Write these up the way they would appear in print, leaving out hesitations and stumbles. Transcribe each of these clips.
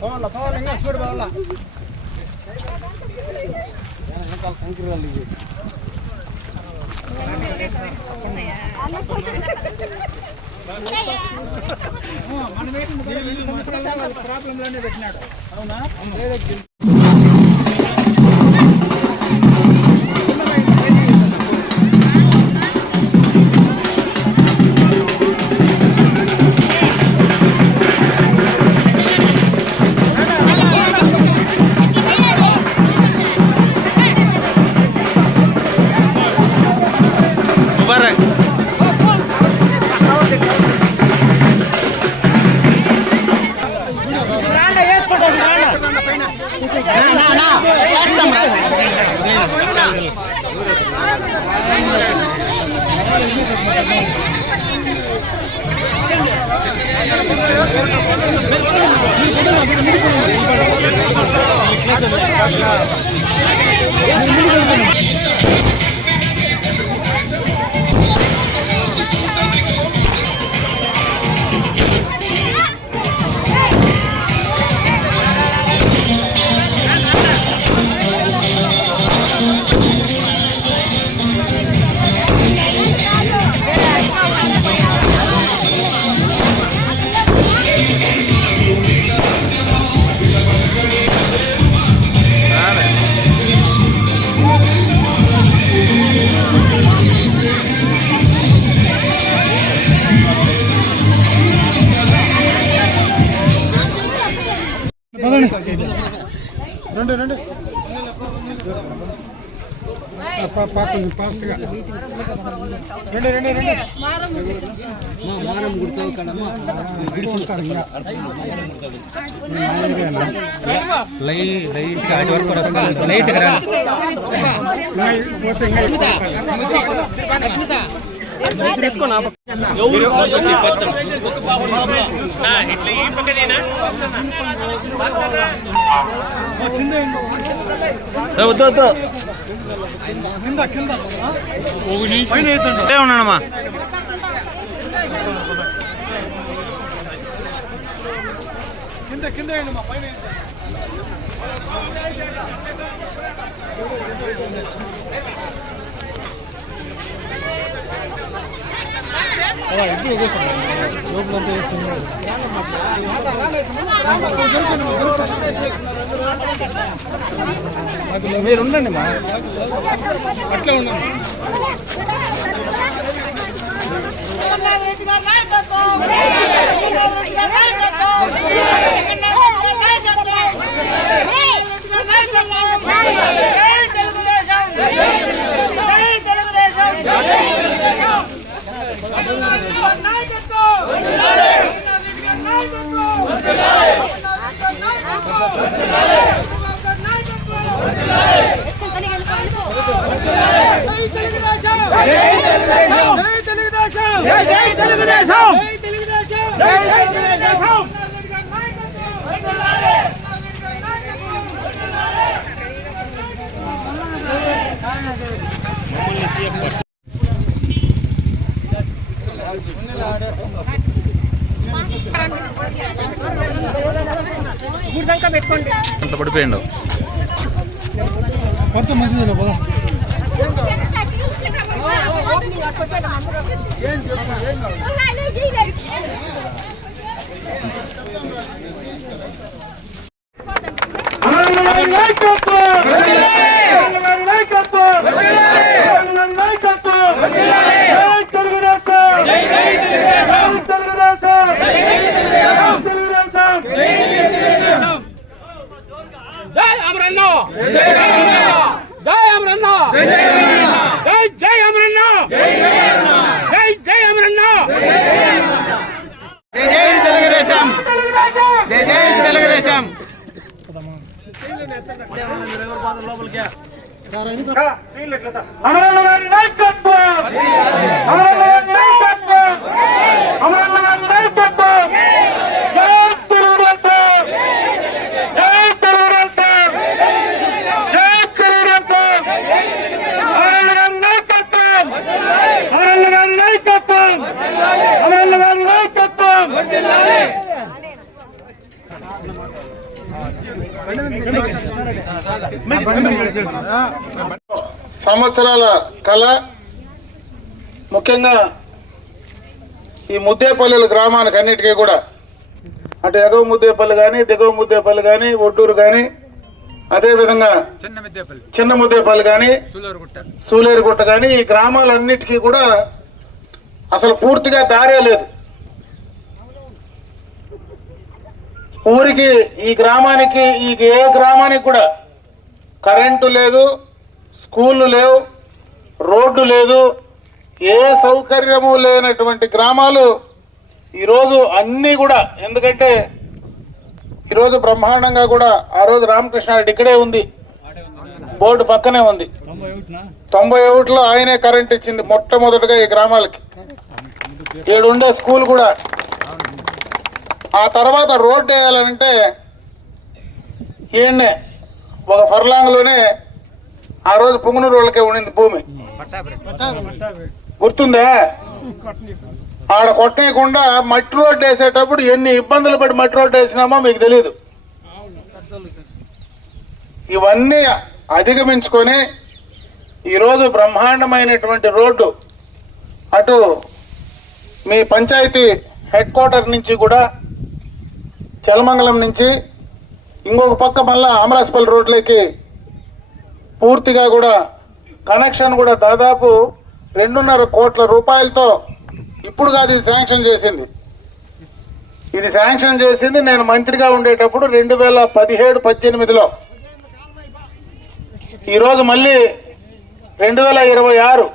పోవాలా ఇంకా స్పీడ్ పోవాలా కంకిరాలు ఇవి ప్రాబ్లంలోనే పెట్టినాడు. అవునా? రండి రండి ఫాస్ట్గా రండి రండి రండి మారం గుర్తు ఉన్నాడమ్మా కింద కింద పైన మీరు ఉండండి మా అట్లా ఉండండి. అంత పడిపోయిండు కొంత మంచిది పోదా జై అమరన్న జై అమరన్న జై జై అమరన్న జై జై అమరన్న జై తెలుగుదేశం జై జై తెలుగుదేశం అమరన్న గారి నాయకత్వం అమరన్న గారి నాయకత్వం అమరన్న అమరన్న గారి నాయకత్వం. సంవత్సరాల కళ ముఖ్యంగా ఈ ముద్దేపల్లి గ్రామానికి అన్నిటికీ కూడా అటు ఎగవ ముద్దేపల్లి కానీ దిగువ ముద్దేపల్లి కానీ ఒడ్డూరు కానీ అదేవిధంగా చిన్న ముద్దేపల్లి కానీ సూలేరుగుట్ట కానీ ఈ గ్రామాలన్నిటికీ కూడా అసలు పూర్తిగా దారే లేదు. ఊరికి ఈ గ్రామానికి ఏ గ్రామానికి కూడా కరెంటు లేదు, స్కూళ్ళు లేవు, రోడ్డు లేదు, ఏ సౌకర్యము లేనటువంటి గ్రామాలు ఈరోజు అన్నీ కూడా. ఎందుకంటే ఈరోజు బ్రహ్మాండంగా కూడా ఆ రోజు రామకృష్ణారెడ్డి ఇక్కడే ఉంది, బోర్డు పక్కనే ఉంది. 91లో ఆయనే కరెంట్ ఇచ్చింది మొట్టమొదటిగా ఈ గ్రామాలకి. ఏడుండే స్కూల్ కూడా. ఆ తర్వాత రోడ్డు వేయాలంటే ఈయన్నే ఒక ఫర్లాంగ్లోనే ఆ రోజు పుంగనూరు వాళ్ళకే ఉండింది భూమి, గుర్తుందా? ఆడ కొట్టేయకుండా మట్టి రోడ్డు వేసేటప్పుడు ఎన్ని ఇబ్బందులు పడి మట్టి రోడ్డు వేసినామో మీకు తెలియదు. ఇవన్నీ అధిగమించుకొని ఈరోజు బ్రహ్మాండమైనటువంటి రోడ్డు అటు మీ పంచాయతీ హెడ్ క్వార్టర్ నుంచి కూడా చలమంగళం నుంచి ఇంకొక పక్క మళ్ళా అమరాస్పల్లి రోడ్లకి పూర్తిగా కూడా కనెక్షన్ కూడా దాదాపు 2.5 కోట్ల రూపాయలతో ఇప్పుడు కాదు ఇది శాంక్షన్ చేసింది. ఇది శాంక్షన్ చేసింది నేను మంత్రిగా ఉండేటప్పుడు 2017-18లో. ఈరోజు మళ్ళీ 2026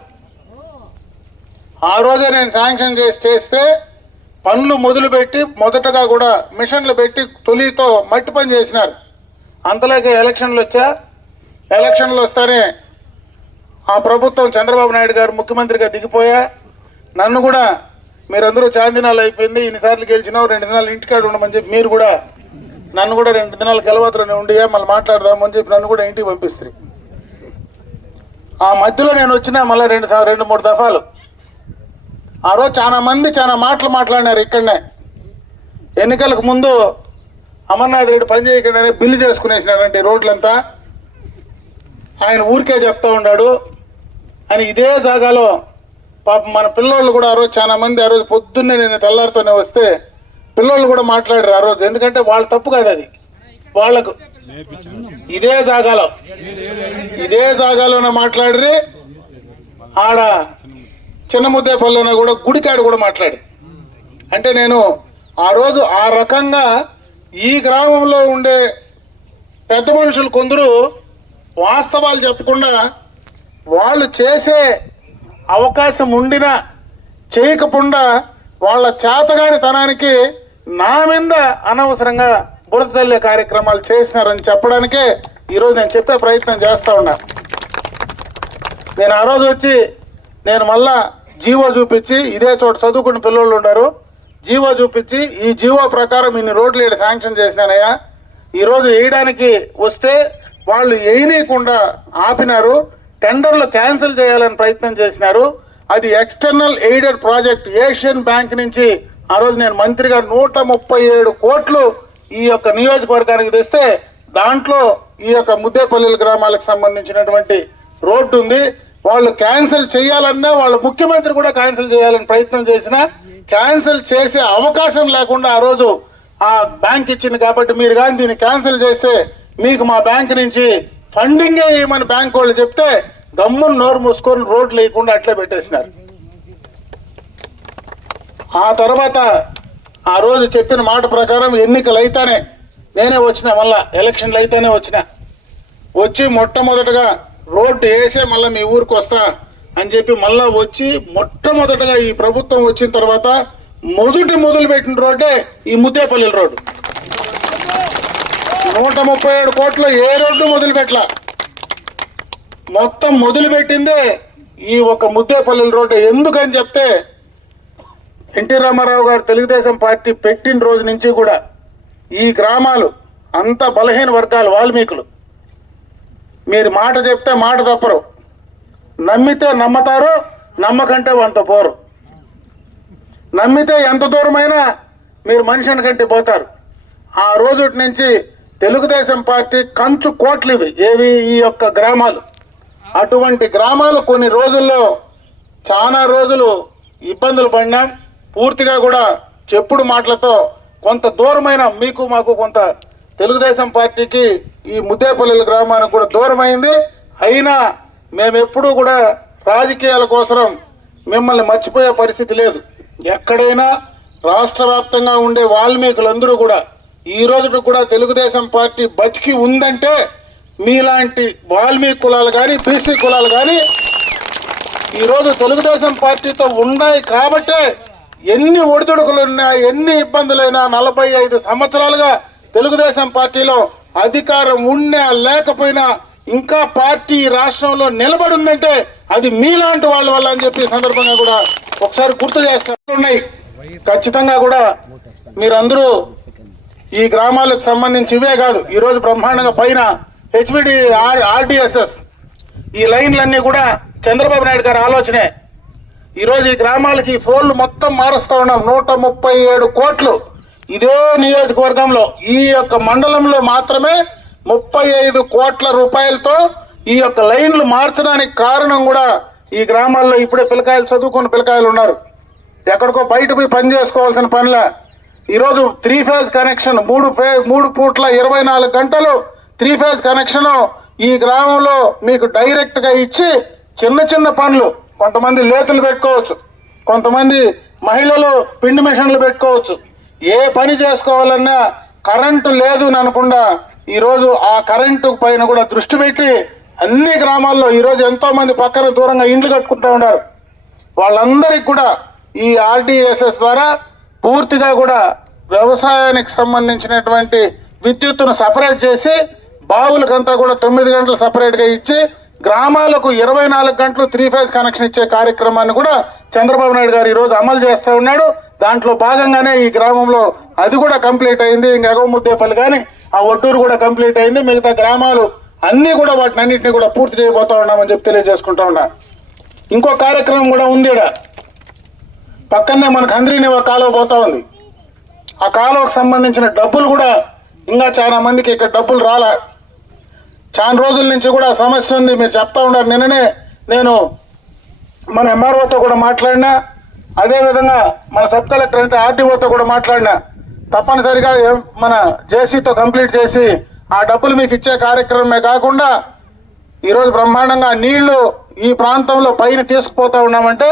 ఆ రోజే నేను శాంక్షన్ చేస్తే పనులు మొదలుపెట్టి మొదటగా కూడా మిషన్లు పెట్టి తొలితో మట్టి పని చేసినారు. అంతలోకి ఎలక్షన్లు ఎలక్షన్లు వస్తానే ఆ ప్రభుత్వం చంద్రబాబు నాయుడు గారు ముఖ్యమంత్రిగా దిగిపోయా. నన్ను కూడా మీరందరూ చాందినాలు అయిపోయింది, ఇన్నిసార్లు గెలిచినావు, 2 దినాలు ఇంటికాడ ఉండమని చెప్పి మీరు కూడా నన్ను కూడా 2 దినాలు గెలవతలోనే ఉండియా మళ్ళీ మాట్లాడదామని చెప్పి నన్ను కూడా ఇంటికి పంపిస్తారు. ఆ మధ్యలో నేను వచ్చినా మళ్ళీ 2-3 దఫాలు. ఆ రోజు చాలా మాటలు మాట్లాడినారు ఇక్కడనే. ఎన్నికలకు ముందు అమర్నాథ్ రెడ్డి పని చేయకుండా బిల్లు చేసుకునేసినారంటే రోడ్లంతా ఆయన ఊరికే చెప్తా ఉన్నాడు అని. ఇదే జాగాలో పాపం మన పిల్లోళ్ళు కూడా ఆ రోజు చాలా మంది ఆ రోజు పొద్దున్నే నేను తెల్లారితోనే వస్తే పిల్లోళ్ళు కూడా మాట్లాడారు ఆ రోజు. ఎందుకంటే వాళ్ళ తప్పు కాదు అది, వాళ్లకు ఇదే జాగాలోనే మాట్లాడి ఆడ చిన్న ముద్దేపల్లిలోనే కూడా గుడికాడు కూడా మాట్లాడి. అంటే నేను ఆ రోజు ఆ రకంగా ఈ గ్రామంలో ఉండే పెద్ద మనుషులు కొందరు వాస్తవాలు చెప్పకుండా వాళ్ళు చేసే అవకాశం ఉండినా చేయకుండా వాళ్ళ చేతగానితనానికి నా మీద అనవసరంగా బురద తల్లే కార్యక్రమాలు చేసినారని చెప్పడానికే ఈరోజు నేను చెప్పే ప్రయత్నం చేస్తా ఉన్నా. నేను ఆ రోజు వచ్చి నేను మళ్ళా జీవో చూపించి, ఇదే చోట చదువుకున్న పిల్లలు ఉన్నారు, జీవో చూపించి ఈ జీవో ప్రకారం ఇన్ని రోడ్లు ఇక్కడ శాంక్షన్ చేసినానయ్యా, ఈరోజు వేయడానికి వస్తే వాళ్ళు వేయనీయకుండా ఆపినారు, టెండర్లు క్యాన్సిల్ చేయాలని ప్రయత్నం చేసినారు. అది external aided project Asian bank నుంచి ఆ రోజు నేను మంత్రిగా 137 కోట్లు ఈ యొక్క నియోజకవర్గానికి తెస్తే దాంట్లో ఈ యొక్క ముద్దేపల్లి గ్రామాలకు సంబంధించినటువంటి రోడ్డు ఉంది. వాళ్ళు క్యాన్సిల్ చేయాలన్నా వాళ్ళ ముఖ్యమంత్రి కూడా క్యాన్సిల్ చేయాలని ప్రయత్నం చేసినా క్యాన్సిల్ చేసే అవకాశం లేకుండా ఆ రోజు ఆ బ్యాంక్ ఇచ్చింది. కాబట్టి మీరు కానీ దీన్ని క్యాన్సిల్ చేస్తే మీకు మా బ్యాంక్ నుంచి ఫండింగే ఇవ్వమని బ్యాంక్ వాళ్ళు చెప్తే గమ్మును నోరు మూసుకొని రోడ్లు వేయకుండా అట్లే పెట్టేసినారు. ఆ తర్వాత ఆ రోజు చెప్పిన మాట ప్రకారం ఎన్నికలు అయితేనే నేనే వచ్చిన, మళ్ళా ఎలక్షన్లు అయితేనే వచ్చి మొట్టమొదటగా రోడ్డు వేసే మళ్ళీ మీ ఊరికి వస్తా అని చెప్పి మళ్ళా వచ్చి మొట్టమొదటగా ఈ ప్రభుత్వం వచ్చిన తర్వాత మొదలుపెట్టిన రోడ్డే ఈ ముద్దేపల్లి రోడ్డు. 137 కోట్లు ఏ రోడ్డు మొదలుపెట్టలా, మొత్తం మొదలుపెట్టిందే ఈ ఒక ముద్దేపల్లి రోడ్డు. ఎందుకని చెప్తే ఎన్టీ రామారావు గారు తెలుగుదేశం పార్టీ పెట్టిన రోజు నుంచి కూడా ఈ గ్రామాలు అంత బలహీన వర్గాలు, వాల్మీకులు, మీరు మాట చెప్తే మాట తప్పరు, నమ్మితే నమ్మతారు, నమ్మకంటే వంత పోరు. నమ్మితే ఎంత దూరమైనా మీరు మనిషిని కంటే పోతారు. ఆ రోజు నుంచి తెలుగుదేశం పార్టీ కంచు కోట్లు ఏవి ఈ యొక్క గ్రామాలు. అటువంటి గ్రామాలు కొన్ని రోజుల్లో చాలా రోజులు ఇబ్బందులు పడినాం. పూర్తిగా కూడా చెప్పుడు మాటలతో కొంత దూరమైన మీకు మాకు కొంత తెలుగుదేశం పార్టీకి ఈ ముద్దేపల్లి గ్రామానికి కూడా దూరమైంది. అయినా మేమెప్పుడూ కూడా రాజకీయాల కోసం మిమ్మల్ని మర్చిపోయే పరిస్థితి లేదు. ఎక్కడైనా రాష్ట్ర వ్యాప్తంగా ఉండే వాల్మీకులందరూ కూడా ఈ రోజు కూడా తెలుగుదేశం పార్టీ బతికి ఉందంటే మీలాంటి వాల్మీకి కులాలు కానీ బీసీ కులాలు కానీ ఈరోజు తెలుగుదేశం పార్టీతో ఉన్నాయి కాబట్టే ఎన్ని ఒడిదుడుకులు ఉన్నా ఎన్ని ఇబ్బందులైనా 45 సంవత్సరాలుగా తెలుగుదేశం పార్టీలో అధికారం ఉన్నా లేకపోయినా ఇంకా పార్టీ రాష్ట్రంలో నిలబడిందంటే అది మీలాంటి వాళ్ళ వల్ల అని చెప్పి సందర్భంగా కూడా ఒకసారి గుర్తు చేస్తున్నాయి. ఖచ్చితంగా కూడా మీరందరూ ఈ గ్రామాలకు సంబంధించి ఇవే కాదు, ఈరోజు బ్రహ్మాండంగా పైన హెచ్విడి ఆర్డిఎస్ఎస్ ఈ లైన్లన్నీ కూడా చంద్రబాబు నాయుడు గారి ఆలోచనే. ఈరోజు ఈ గ్రామాలకి ఫోన్లు మొత్తం మారుస్తూ ఉన్నాం. 137 కోట్లు ఇదే నియోజకవర్గంలో ఈ యొక్క మండలంలో మాత్రమే 35 కోట్ల రూపాయలతో ఈ యొక్క లైన్లు మార్చడానికి కారణం కూడా ఈ గ్రామాల్లో ఇప్పుడే పిల్లకాయలు చదువుకున్న పిల్లకాయలు ఉన్నారు. ఎక్కడికో బయట పోయి పని చేసుకోవాల్సిన పనిలా ఈరోజు 3 ఫేజ్ కనెక్షన్ 3 పూట్ల 24 గంటలు 3 ఫేజ్ కనెక్షన్ ఈ గ్రామంలో మీకు డైరెక్ట్ గా ఇచ్చి చిన్న చిన్న పనులు, కొంతమంది లేతులు పెట్టుకోవచ్చు, కొంతమంది మహిళలు పిండి మిషన్లు పెట్టుకోవచ్చు. ఏ పని చేసుకోవాలన్నా కరెంటు లేదు అని అనకుండా ఈరోజు ఆ కరెంటు పైన కూడా దృష్టి పెట్టి అన్ని గ్రామాల్లో ఈరోజు ఎంతో మంది పక్కన దూరంగా ఇండ్లు కట్టుకుంటూ ఉన్నారు. వాళ్ళందరికీ కూడా ఈ ఆర్డీఎస్ఎస్ ద్వారా పూర్తిగా కూడా వ్యవసాయానికి సంబంధించినటువంటి విద్యుత్తును సపరేట్ చేసి బావులకంతా కూడా 9 గంటలు సపరేట్గా ఇచ్చి గ్రామాలకు 24 గంటలు 3 ఫేజ్ కనెక్షన్ ఇచ్చే కార్యక్రమాన్ని కూడా చంద్రబాబు నాయుడు గారు ఈరోజు అమలు చేస్తూ ఉన్నాడు. దాంట్లో భాగంగానే ఈ గ్రామంలో అది కూడా కంప్లీట్ అయింది. ఇంకా ఎగవముద్దేపల్లి కానీ ఆ ఒట్టూరు కూడా కంప్లీట్ అయింది. మిగతా గ్రామాలు అన్నీ కూడా వాటిని అన్నింటినీ కూడా పూర్తి చేయబోతా ఉన్నామని చెప్పి తెలియజేసుకుంటా ఉన్నా. ఇంకో కార్యక్రమం కూడా ఉంది. పక్కనే మనకు హంద్రీని ఒక కాలువ పోతా ఉంది. ఆ కాలువకు సంబంధించిన డబ్బులు కూడా ఇంకా చాలా మందికి ఇక్కడ డబ్బులు రాలే. చాలా రోజుల నుంచి కూడా సమస్య ఉంది. మీరు చెప్తా ఉన్నారు. నిన్ననే నేను మన ఎంఆర్ఓతో కూడా మాట్లాడినా, అదేవిధంగా మన సబ్ కలెక్టర్ అంటే ఆర్టీఓతో కూడా మాట్లాడినా. తప్పనిసరిగా మన జేసీతో కంప్లీట్ చేసి ఆ డబ్బులు మీకు ఇచ్చే కార్యక్రమమే కాకుండా ఈరోజు బ్రహ్మాండంగా నీళ్లు ఈ ప్రాంతంలో పైన తీసుకుపోతా ఉన్నామంటే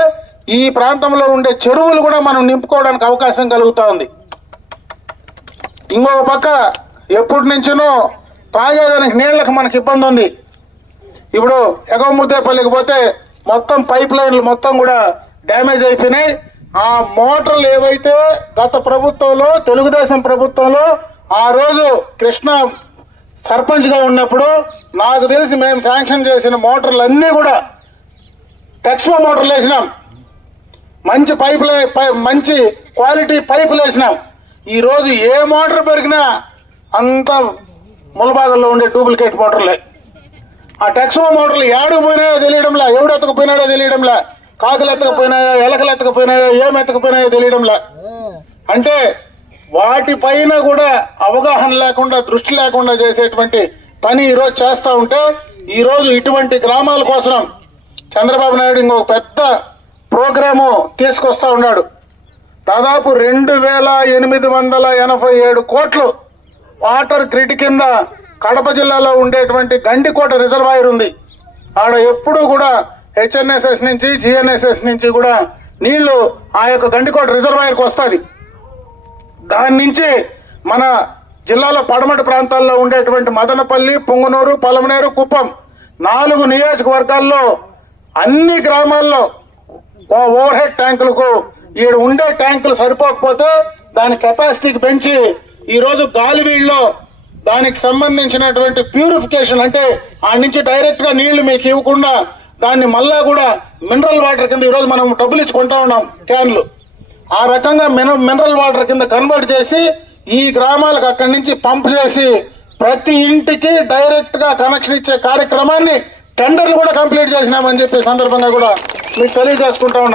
ఈ ప్రాంతంలో ఉండే చెరువులు కూడా మనం నింపుకోవడానికి అవకాశం కలుగుతూ ఉంది. ఇంకొక పక్క ఎప్పటి నుంచినో తాగేదానికి నీళ్లకు మనకి ఇబ్బంది ఉంది. ఇప్పుడు ఎగవముద్దేపల్లికి పోతే మొత్తం పైప్ లైన్లు మొత్తం కూడా డ్యామేజ్ అయిపోయినాయి. ఆ మోటార్లు ఏవైతే గత ప్రభుత్వంలో తెలుగుదేశం ప్రభుత్వంలో ఆ రోజు కృష్ణ సర్పంచ్గా ఉన్నప్పుడు నాకు తెలిసి మేము శాంక్షన్ చేసిన మోటార్లు అన్నీ కూడా టెక్స్మో మోటార్లు వేసినాం. మంచి మంచి క్వాలిటీ పైపులు వేసినాం. ఈరోజు ఏ మోటార్ పెరిగినా అంత ములబాగల్లో ఉండే డూప్లికేట్ మోటార్లే. ఆ టెక్స్మో మోటార్లు ఏడుకు పోయినాయో తెలియడంలా, ఎవడు ఎత్తకపోయినాడో తెలియడంలా, కాకులు ఎత్తకపోయినాయో ఎలకలు ఎత్తకపోయినాయో ఏం ఎత్తకపోయినాయో తెలియడంలా. అంటే వాటిపైన కూడా అవగాహన లేకుండా దృష్టి లేకుండా చేసేటువంటి పని ఈరోజు చేస్తూ ఉంటే ఈరోజు ఇటువంటి గ్రామాల కోసం చంద్రబాబు నాయుడు ఇంకొక పెద్ద ప్రోగ్రాము తీసుకొస్తా ఉన్నాడు. దాదాపు 2887 కోట్లు వాటర్ గ్రిడ్ కింద కడప జిల్లాలో ఉండేటువంటి గండికోట రిజర్వాయర్ ఉంది. ఆడ ఎప్పుడు కూడా హెచ్ఎన్ఎస్ఎస్ నుంచి జిఎన్ఎస్ఎస్ నుంచి కూడా నీళ్లు ఆ యొక్క గండికోట రిజర్వాయర్కి వస్తుంది. దాని నుంచి మన జిల్లాలో పడమటి ప్రాంతాల్లో ఉండేటువంటి మదనపల్లి, పొంగునూరు, పలమనేరు, కుప్పం 4 నియోజకవర్గాల్లో అన్ని గ్రామాల్లో ఓవర్ హెడ్ ట్యాంకులకు ఈడ ఉండే ట్యాంకులు సరిపోకపోతే దాని కెపాసిటీకి పెంచి ఈరోజు గాలివీడులో దానికి సంబంధించినటువంటి ప్యూరిఫికేషన్ అంటే ఆ నుంచి డైరెక్ట్ గా నీళ్లు మీకు ఇవ్వకుండా దాన్ని మళ్ళా కూడా మినరల్ వాటర్ కింద ఈరోజు మనం డబ్బులు ఇచ్చి కొంటా ఉన్నాం క్యాన్లు. ఆ రకంగా మినరల్ వాటర్ కింద కన్వర్ట్ చేసి ఈ గ్రామాలకు అక్కడి నుంచి పంప్ చేసి ప్రతి ఇంటికి డైరెక్ట్ గా కనెక్షన్ ఇచ్చే కార్యక్రమాన్ని టెండర్లు కూడా కంప్లీట్ చేసినామని చెప్పి సందర్భంగా కూడా మీకు తెలియజేసుకుంటా ఉన్నాం.